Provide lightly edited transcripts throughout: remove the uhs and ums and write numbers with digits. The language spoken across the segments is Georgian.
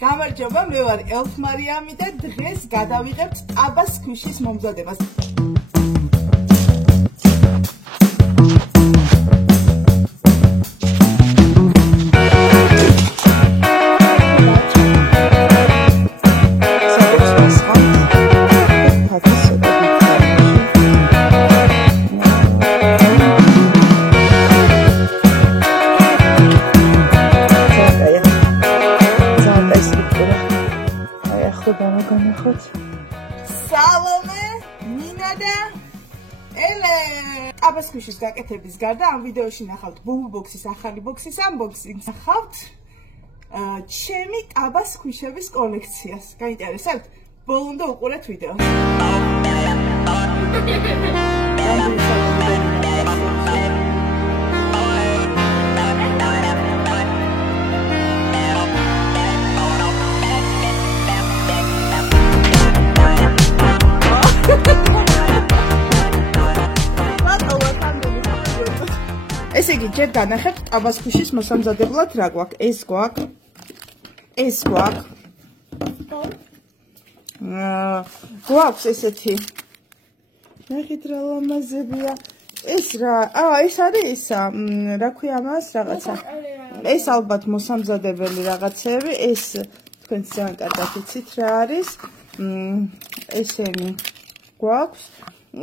გამარჯობა, მე ვარ ელფმარიამი და დღეს გადავიღებთ ტაბას ქვიშის მომზადებას. Salome, Nina და ელე ტაბას ქვიშის გაკეთების გარდა ამ ვიდეოში ნახავთ ბუბუ ბოქსის ახალი ბოქსის unboxing-ს. ნახავთ ჩემი ტაბას ქვიშების კოლექციას. გაინტერესებთ? ბოლომდე უყურეთ ვიდეოს. ესე იგი, ჯერ განახებთ ტაბას ქვიშის მოსამზადებლად რა გვაქვს. ეს გვაქვს. გვაქვს ესეთი. ნახეთ რა ლამაზებია. ეს რა, ეს არის ისა, რა ქვია მას რაღაცა. ეს ალბათ მოსამზადებელი რაღაცები, ეს თქვენ ძალიან კარგად იცით რა არის. ესენი გვაქვს.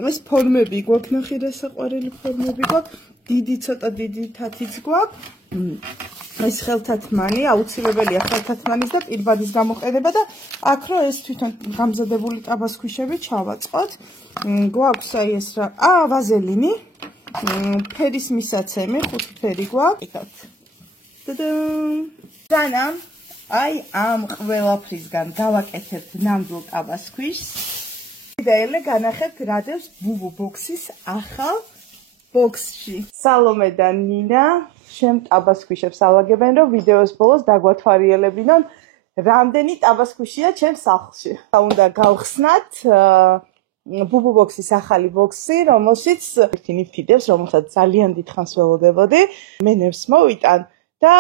ეს ფორმები გვაქვს, ნახე რა საყვარელი ფორმები გვაქვს. დიდი ცოტა დიდი თათიც გვაქვს. ეს ხელთათმანი, აუცილებელია ხელთათმანის და პირბადის გამოყენება და აქ რო ეს თვითონ გამზადებული ტაბას ქვიშები ჩავაწყოთ. გვაქვს აი ეს რა, ვაზელინი, ფერის მისაცემი, 5 ფერი გვაქვს. სანამ აი ამ ყველაფრისგან გავაკეთებთ ნამდვილ ტაბას ქვიშს. და ელე განახებთ რადევს ბუბუ ბოქსის ახალ ბოქსში. სალომე და ნინა შემ ტაბას ქვიშებს ალაგებენ, რომ ვიდეოს ბოლოს დაგვათვალიერებინონ, რამდენი ტაბას ქვიშია ჩემს სახლში. უნდა გავხსნათ ბუბუ ბოქსის ახალი ბოქსი, რომელშიც ნიფთიდებს, რომელსაც ძალიან დიდხანს ველოდებოდი. მე ნერვს მოვიტან და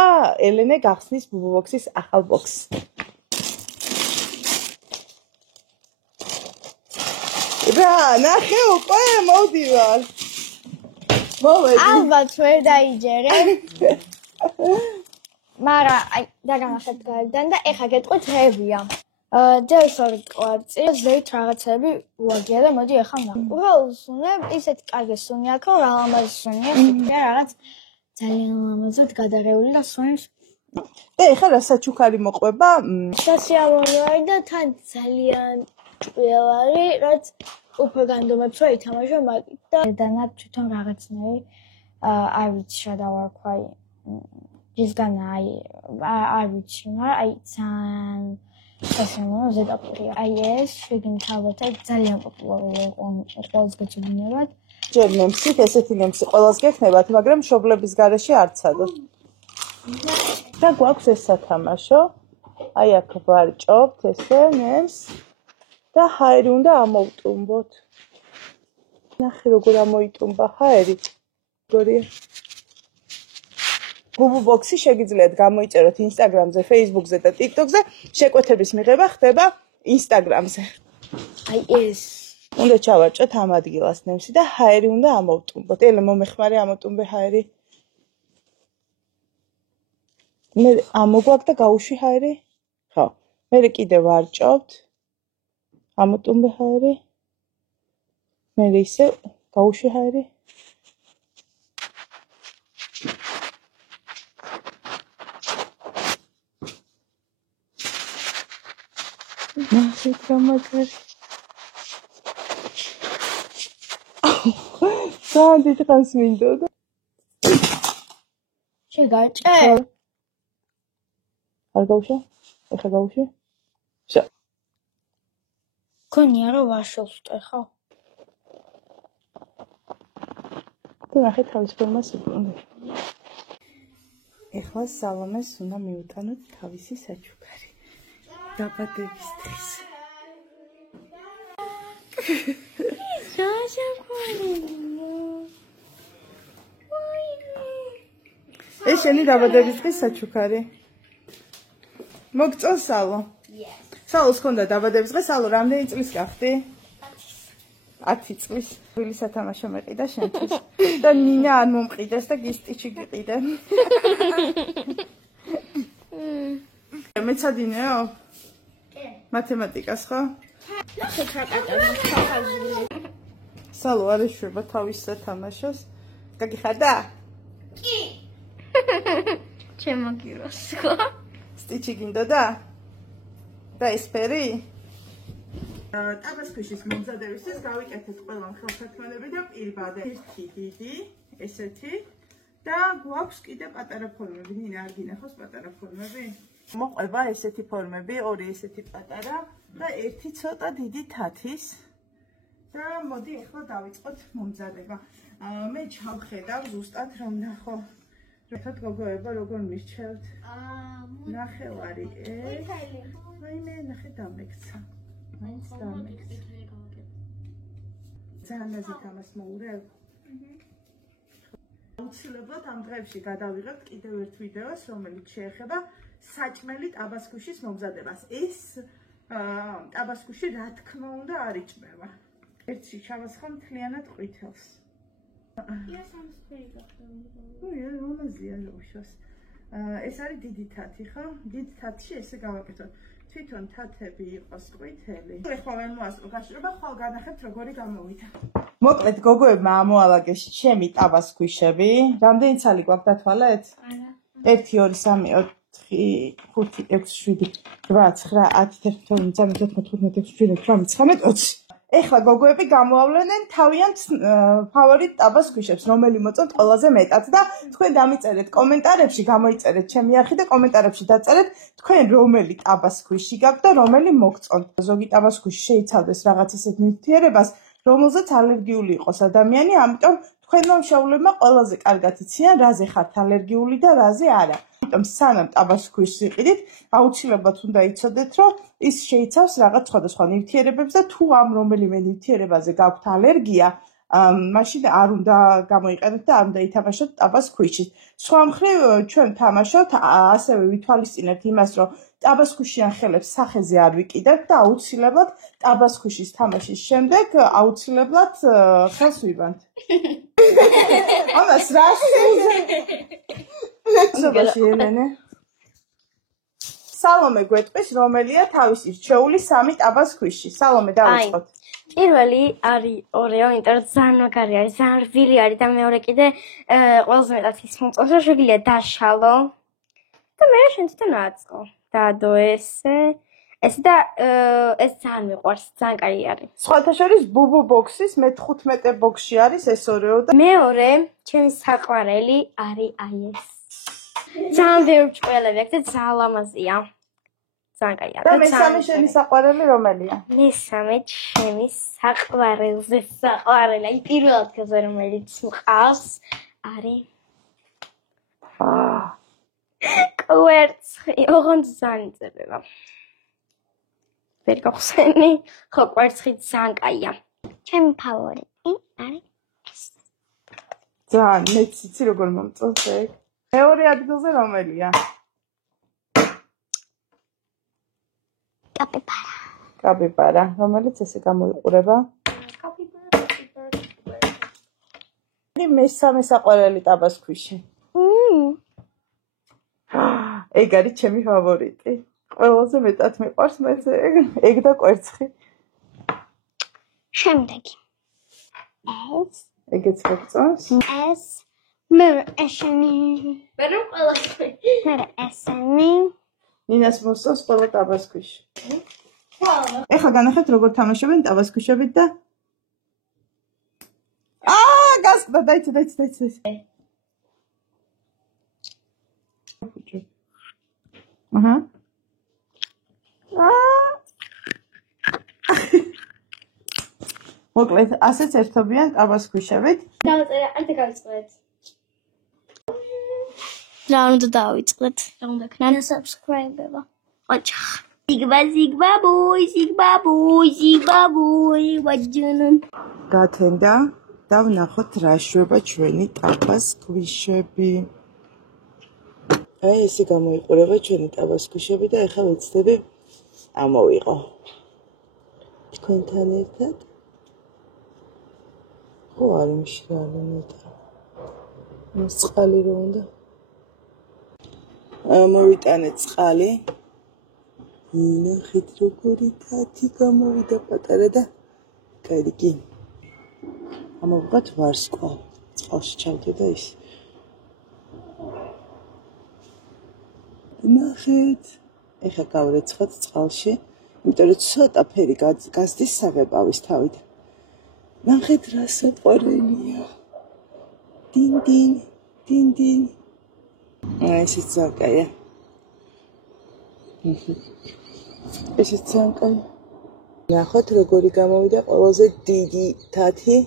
ელენე გახსნის ბუბუ ბოქსის ახალ ბოქსს. რა, ნახე უკვე მოვდივარ. ალბათ ვერ დაიჯერე. მაგრამ აი დაგამახეთ გარდან და ეხა გეტყვით რევია. ჯერ კვარცი, ზეით რაღაცები უაგია და მოდი ეხა ნახო. უბრალოდ ისეთ კარგი სუნი აქვს, რა ლამაზი სუნია, შეგია რაღაც ძალიან ლამაზად გადარეული და სუნის. და ეხა რა საჩუქარი მოყვება? სასიამოვნოა და თან ძალიან ჭკვიელარი, რაც უფრო განდომებს რომ ითამაშო მაგით და დანაკ თვითონ რაღაცნაირი არ ვიცი რა დავარქვა ისგან არ ვიცი მაგრამ აი ძალიან სასიამოვნო ზედაპირია აი ეს შეგინთ ალბათ ძალიან პოპულარული ყველას გეცნობინებათ ჯერ ნემსით ესეთი ნემსი ყველას გექნებათ მაგრამ მშობლების გარეშე არ ცადოთ და გვაქვს ეს სათამაშო აი აქ ვარჭობთ ესე ნემს და ჰაერი უნდა ამოვტუმბოთ. ნახე როგორ ამოიტუმბა ჰაერი. როგორია. ბუბუ ბოქსი შეგიძლიათ გამოიწეროთ ინსტაგრამზე, ფეისბუქზე და ტიკტოკზე. შეკვეთების მიღება ხდება ინსტაგრამზე. აი ეს. უნდა ჩავარჭოთ ამ ადგილას ნემსი და ჰაერი უნდა ამოვტუმბოთ. ელე მომეხმარე ამოტუმბე ჰაერი. მე ამოგვაქვს და გაუში ჰაერი? ხო. მე კიდე ვარჭობთ. ამოტუმბე ჰაერი. მე ისე გაუში ჰაერი. ნახეთ რა მაგარი. ძალიან დიდხანს მინდოდა. შეგაჭე? არ გაუშა? ეხა გაუში? შა. ქონია რომ ვაშოვსტე ხო? თუ ნახე თავის ფორმას უკუნდა. ეხლა სალომეს უნდა მიუტანოთ თავისი საჩუქარი. დაბადების დღის. ეს შენი დაბადების დღის საჩუქარი. მოგწონს სალო? Yes. სალოს ჰქონდა დაბადების დღე, სალო რამდენი წლის გახდი? 10 წლის. ვილი სათამაშო მეყიდა შენთვის. და ნინა არ მომყიდეს და გისტიჩი გიყიდე. მეცადინეო? კი. მათემატიკას ხო? შეკრაკატა. სალო არ ეშვება თავის სათამაშოს. გაგიხარდა? კი. ჩემო გიროს ხო? სტიჩი გინდოდა? და ესპერი? ტაბასკოშის მომზადებისთვის გავიკეთეთ ყველა ხელთათმანები და პირბადე. ერთი დიდი, ესეთი და გვაქვს კიდე პატარა ფორმები. ნინა არ გინახავს პატარა ფორმები? მოყვება ესეთი ფორმები, ორი ესეთი პატარა და ერთი ცოტა დიდი თათის. და მოდი ახლა დავიწყოთ მომზადება. მე ჩავხედავ ზუსტად რომ ნახო. როთად გოგოება როგორ მირჩევთ? ნახევარი ეს. აი მე ნახე დამექცა. მაინც დამექცა. ძალიან აზრით ამას მოურევ. აუცილებლად ამ დღეებში გადავიღებთ კიდევ ერთ ვიდეოს, რომელიც შეეხება საჭმელი ტაბასკოშის მომზადებას. ეს ტაბასკოში რა თქმა უნდა არ იჭმება. ერთში ჩავასხამ მთლიანად ყვითელს. რომაზია როშოს. ეს არის დიდი თათი, ხო? დიდ თათში ესე გავაკეთოთ. თვითონ თათები იყოს ყვითელი. ეხლა ვერ მოასწრო გაშრობა, ხვალ განახებთ როგორი გამოვიდა. მოკლედ გოგოებმა ამოალაგეს ჩემი ტაბასკოშები. რამდენი ცალი გვაქვს დათვალეთ? არა. 1 2 3 4 5 6 7 8 9 10 11 12 13 14 15 16 17 18 19 20. ეხლა გოგოები გამოავლენენ თავიანთ ფავორიტ ტაბასკოშებს, რომელი მოწონთ ყველაზე მეტად და თქვენ დამიწერეთ კომენტარებში, გამოიწერეთ ჩემი არხი და კომენტარებში დაწერეთ თქვენ რომელი ტაბასკოში გაქვთ და რომელი მოგწონთ. ზოგი ტაბასკოში შეიცავდეს რაღაც ისეთ ნივთიერებას, რომელზეც ალერგიული იყოს ადამიანი, ამიტომ თქვენმა მშობლებმა ყველაზე კარგად იციან, რაზე ხართ ალერგიული და რაზე არა. ამიტომ სანამ ტაბასკოს იყიდით, აუცილებლად უნდა იცოდეთ, რომ ის შეიცავს რაღაც სხვადასხვა ნივთიერებებს და თუ ამ რომელიმე ნივთიერებაზე გაქვთ ალერგია, მაშინ არ უნდა გამოიყენოთ და არ უნდა ითამაშოთ ტაბასკოში. სხვა მხრივ ჩვენ თამაშობთ, ასევე ვითვალისწინებთ იმას, რომ ტაბასკოშიან ხელებს სახეზე არ ვიკიდებთ და აუცილებლად ტაბასკოშის თამაშის შემდეგ აუცილებლად ხელს ვიბანთ. ამას რა ზოგადად ელენე სალომე გვეტყვის რომელია თავისი რჩეული 3 ტაბასკოში. სალომე დავიწყოთ. პირველი არის ორეო, იმიტომ რომ ძალიან მაგარი არის, ძალიან რბილი არის და მეორე კიდე ყველაზე მეტად ის მომწონს, რომ შეგვიძლია დაშალო და მე შენ თვითონ აწყო. დაადო ესე და ეს ძალიან მიყვარს, ძალიან კაი არის. სხვათა შორის ბუბუ ბოქსის მე-15 ბოქსში არის ეს ორეო და მეორე ჩემი საყვარელი არის აი ეს. ძალიან ბევრი ჭკუელები აქვს და ძალიან ლამაზია. ძალიან კაი არის. და მესამე შენი საყვარელი რომელია? მესამე ჩემი საყვარელზე საყვარელი, აი პირველ ადგილზე რომელიც მყავს არის კვერცხი, ოღონდ ძალიან იწერება. ვერ გახსენი, ხო კვერცხი ძალიან კაია. ჩემი ფავორიტი არის ძალიან მეც იცი როგორ მომწონს ეგ. მეორე ადგილზე რომელია? კაპიპარა. კაპიპარა, რომელიც ესე გამოიყურება. მესამე საყვარელი ტაბასკოში. ეგ არის ჩემი ფავორიტი. ყველაზე მეტად მიყვარს მეც ეგ და კვერცხი. შემდეგი. ეს ეგეც მოგწონს? ეს მე ესენი. მე რომ ყველასი. მე ესენი. ნინას მოსწონს ყველა ტაბასკოში. ეხლა განახეთ როგორ თამაშობენ ტაბასკოშებით და გასკდა დაიცი. აჰა. მოკლედ, ასეც ერთობიან ტაბასკოშებით. დავწერე, ანტე გავიწყდეთ. რა უნდა დავიწყდეთ? რა უნდა ქნა subscribe-ება. ოჩა. Sigma boy, ვაჯანან. გათენდა და ვნახოთ რა შვება ჩვენი ტაბასკოშები. აი ესე გამოიყურება ჩვენი ტაბასკუშები და ეხლა ვეცდები ამოვიყო თქვენთან ერთად ხო არ მიშრალი ნეტა მას წყალი რო უნდა მოვიტანე წყალი ნახეთ როგორი თათი გამოვიდა პატარა და კარგი ამოვიღოთ ვარსკვლავ წყალში ჩავდე და ის ნახეთ ეხლა გავრეცხოთ წყალში იმიტომ რომ ცოტა ფერი გასდის საღებავის თავით ნახეთ რა საყვარელია დინ დინ ესეც ძალიან კაია ესეც ძალიან კაია ნახოთ როგორი გამოვიდა ყველაზე დიდი თათი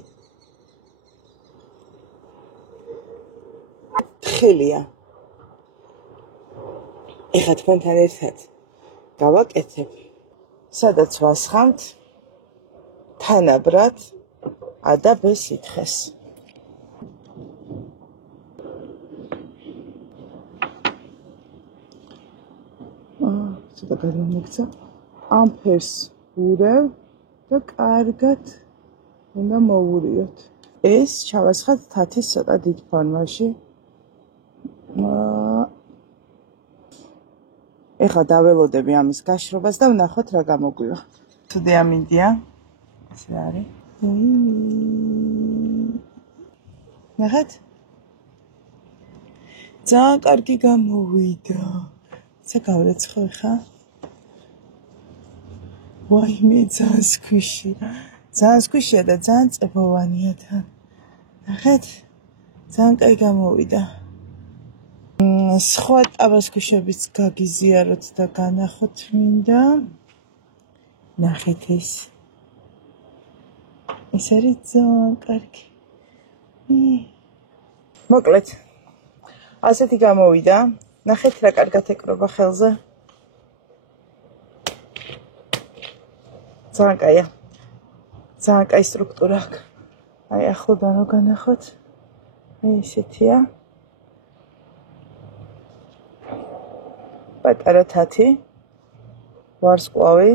თხელია ეხლა თქვენთან ერთად გავაკეთებ სადაც ვასხამთ თანაბრად და B სითხეს ცოტა გადმოგცა ამ ფერს ურევ და კარგად უნდა მოვურიოთ ეს ჩავასხათ თათის ცოტა დიდ ფორმაში ეხლა დაველოდები ამის გაშრობას და ვნახოთ რა გამოგვივა. ცუდი ამინდია. ეს რა არის? ნახეთ? ძალიან კარგი გამოვიდა. ცა გავრეცხო ხა? ვაიმე ძალიან სქვიში. ძალიან სქვიშია და ძალიან წებოვანია თან. ნახეთ? ძალიან კარგი გამოვიდა. სხვა ტაბასკუშებიც გაგიზიაროთ და განახოთ მინდა. ნახეთ ეს. ეს არის ძალიან კარგი. მოკლედ. ასეთი გამოვიდა. ნახეთ რა კარგად ეკრობა ხელზე. ძალიან კაია. ძალიან კაი სტრუქტურა აქვს. აი ახლოდან რო განახოთ. აი ესეთია. პატარა თათი ვარსკვლავი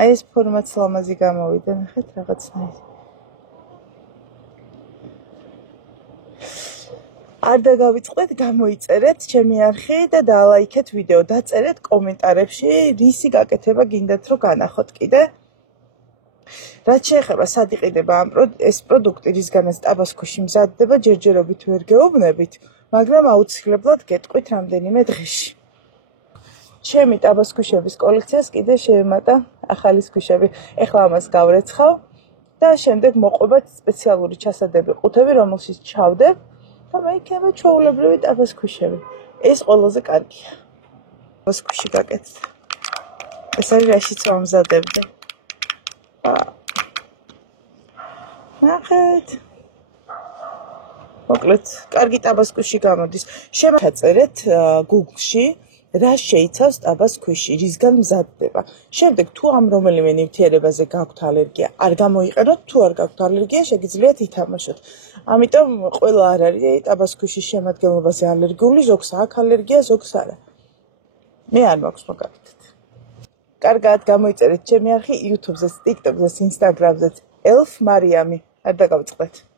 აი ეს ფორმაც ლამაზი გამოვიდა ნახეთ რაღაცნაირი არ დაგავიწყდეთ გამოიწერეთ ჩემი არხი და დალაიქეთ ვიდეო დაწერეთ კომენტარებში რისი გაკეთება გინდათ რომ განახოთ კიდე რაც შეეხება სად იყიდება ეს პროდუქტი რისგანაც ტაბასკოში მზადდება ჯერჯერობით ვერ გეუბნებით მაგრამ აუცილებლად გეტყვით რამდენიმე დღეში. ჩემი ტაბასკუშების კოლექციას კიდე შეემატა ახალი სკუშები. ეხლა ამას გავრეცხავ და შემდეგ მოყვებათ სპეციალური ჩასადები ყუთები, რომელშიც ჩავდებ და მე იქნება ჩვეულებრივი ტაბასკუშები. ეს ყველაზე კარგია. ტაბასკუში გაკეთდა. ეს არის რაშიც ვამზადებდი. ნახეთ. მოკლედ, კარგი ტაბასკუში გამოდის. შემოაწერეთ Google-ში რა შეიცავს ტაბასკუში, რისგან მზადდება. შემდეგ თუ ამ რომელიმე ნივთიერებაზე გაქვთ ალერგია, არ გამოიყენოთ, თუ არ გაქვთ ალერგია, შეგიძლიათ ითამაშოთ. ამიტომ ყველა არ არის ტაბასკუშის შემადგენლობაზე ალერგიული, ზოგს აქვს ალერგია, ზოგს არა. მე არ მაქვს მაგალითად. კარგად გამოიწერეთ ჩემი არხი YouTube-ზე, TikTok-ზე, Instagram-ზე. Elf Mariami. არ დაგავიწყდეთ.